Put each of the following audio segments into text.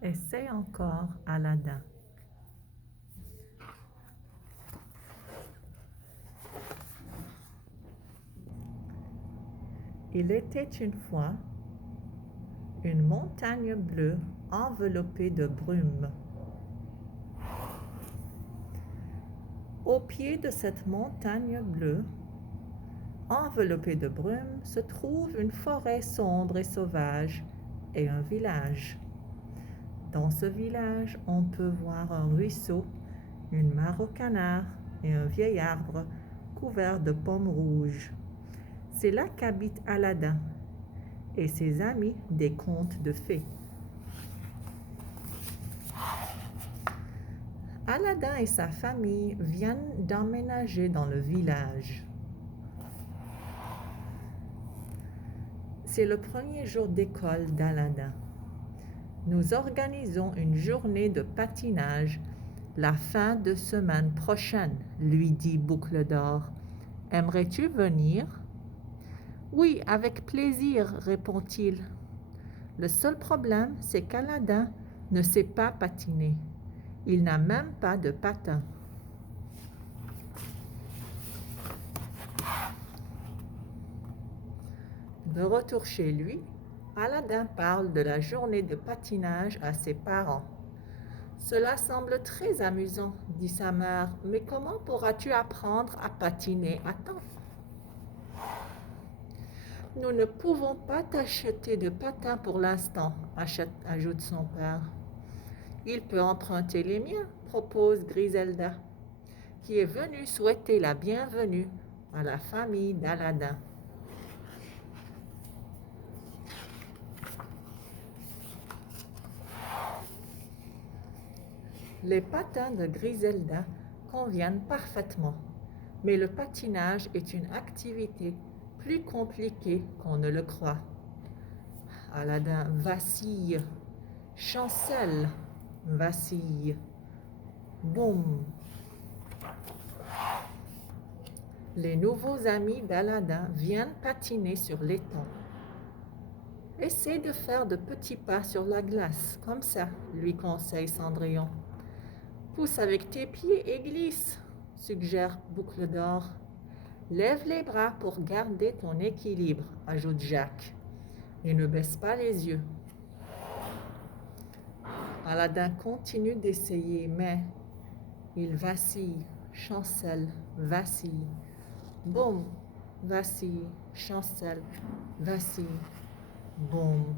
Essaie encore, Aladdin. Il était une fois une montagne bleue enveloppée de brume. Au pied de cette montagne bleue, enveloppée de brume, se trouve une forêt sombre et sauvage et un village. Dans ce village, on peut voir un ruisseau, une mare au canard et un vieil arbre couvert de pommes rouges. C'est là qu'habite Aladdin et ses amis des contes de fées. Aladdin et sa famille viennent d'emménager dans le village. C'est le premier jour d'école d'Aladdin. Nous organisons une journée de patinage la fin de semaine prochaine, lui dit Boucle d'Or. Aimerais-tu venir? Oui, avec plaisir, répond-il. Le seul problème, c'est qu'Aladin ne sait pas patiner. Il n'a même pas de patin. De retour chez lui, Aladin parle de la journée de patinage à ses parents. Cela semble très amusant, dit sa mère, mais comment pourras-tu apprendre à patiner à temps? Nous ne pouvons pas t'acheter de patin pour l'instant, ajoute son père. Il peut emprunter les miens, propose Griselda, qui est venue souhaiter la bienvenue à la famille d'Aladin. Les patins de Griselda conviennent parfaitement, mais le patinage est une activité plus compliquée qu'on ne le croit. Aladin vacille, chancelle, vacille. Boum! Les nouveaux amis d'Aladin viennent patiner sur l'étang. Essaie de faire de petits pas sur la glace, comme ça, lui conseille Cendrillon. Pousse avec tes pieds et glisse, suggère Boucle d'Or. Lève les bras pour garder ton équilibre, ajoute Jacques, et ne baisse pas les yeux. Aladin continue d'essayer, mais il vacille, chancelle, vacille. Boum, vacille, chancelle, vacille, boum.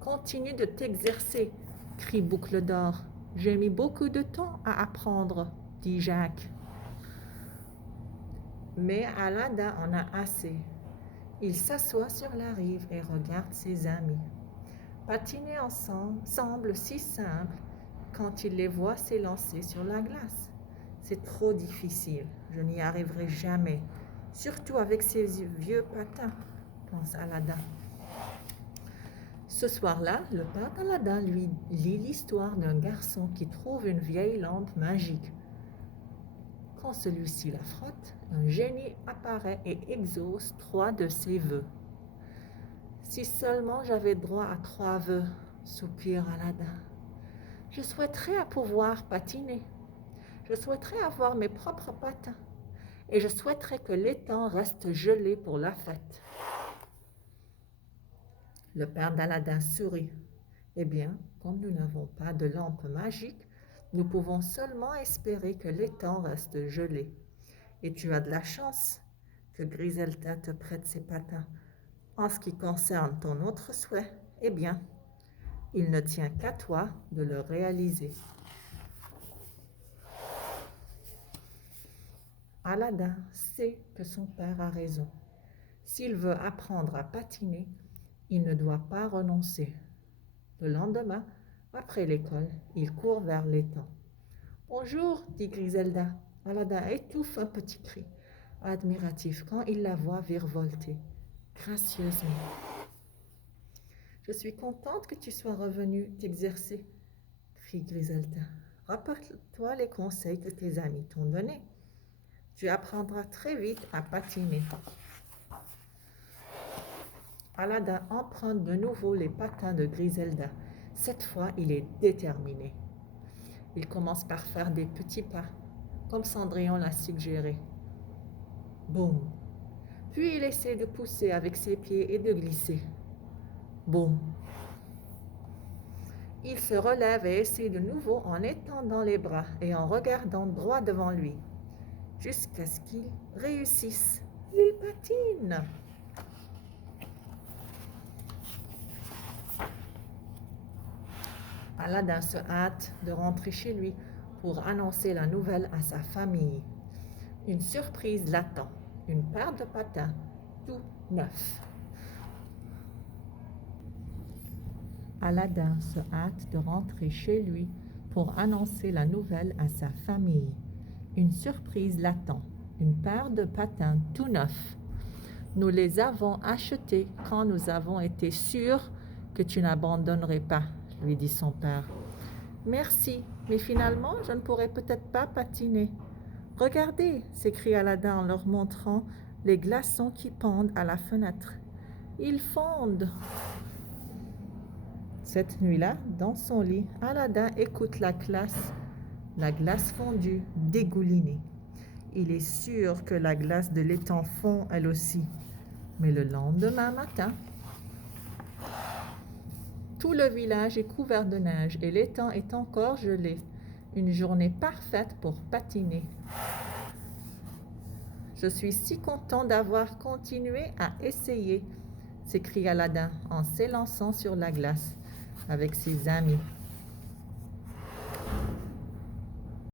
Continue de t'exercer, crie Boucle d'Or. J'ai mis beaucoup de temps à apprendre, dit Jacques. Mais Aladin en a assez. Il s'assoit sur la rive et regarde ses amis. Patiner ensemble semble si simple quand il les voit s'élancer sur la glace. C'est trop difficile, je n'y arriverai jamais, surtout avec ces vieux patins, pense Aladin. Ce soir-là, le père d'Aladin lui lit l'histoire d'un garçon qui trouve une vieille lampe magique. Quand celui-ci la frotte, un génie apparaît et exauce 3 de ses vœux. Si seulement j'avais droit à 3 vœux, soupire Aladin. Je souhaiterais pouvoir patiner. Je souhaiterais avoir mes propres patins. Et je souhaiterais que l'étang reste gelé pour la fête. Le père d'Aladin sourit. Eh bien, comme nous n'avons pas de lampe magique, nous pouvons seulement espérer que l'étang reste gelé. Et tu as de la chance que Griselda te prête ses patins. En ce qui concerne ton autre souhait, eh bien, il ne tient qu'à toi de le réaliser. Aladin sait que son père a raison. S'il veut apprendre à patiner, il ne doit pas renoncer. Le lendemain, après l'école, il court vers l'étang. « Bonjour, dit Griselda. » Aladin étouffe un petit cri, admiratif, quand il la voit virevolter, gracieusement. « Je suis contente que tu sois revenu t'exercer, » crie Griselda. « Rappelle-toi les conseils que tes amis t'ont donnés. Tu apprendras très vite à patiner. » Aladdin emprunte de nouveau les patins de Griselda. Cette fois, il est déterminé. Il commence par faire des petits pas, comme Cendrillon l'a suggéré. Boum. Puis il essaie de pousser avec ses pieds et de glisser. Boum. Il se relève et essaie de nouveau en étendant les bras et en regardant droit devant lui, jusqu'à ce qu'il réussisse. Il patine. Aladdin se hâte de rentrer chez lui pour annoncer la nouvelle à sa famille. Une surprise l'attend, une paire de patins tout neufs. Aladdin se hâte de rentrer chez lui pour annoncer la nouvelle à sa famille. Une surprise l'attend, une paire de patins tout neufs. Nous les avons achetés quand nous avons été sûrs que tu n'abandonnerais pas, lui dit son père. Merci, mais finalement, je ne pourrai peut-être pas patiner. Regardez, s'écrie Aladdin en leur montrant les glaçons qui pendent à la fenêtre. Ils fondent. Cette nuit-là, dans son lit, Aladdin écoute la glace fondue dégouliner. Il est sûr que la glace de l'étang fond elle aussi. Mais le lendemain matin, tout le village est couvert de neige et l'étang est encore gelé. Une journée parfaite pour patiner. Je suis si content d'avoir continué à essayer, s'écria Aladdin en s'élançant sur la glace avec ses amis.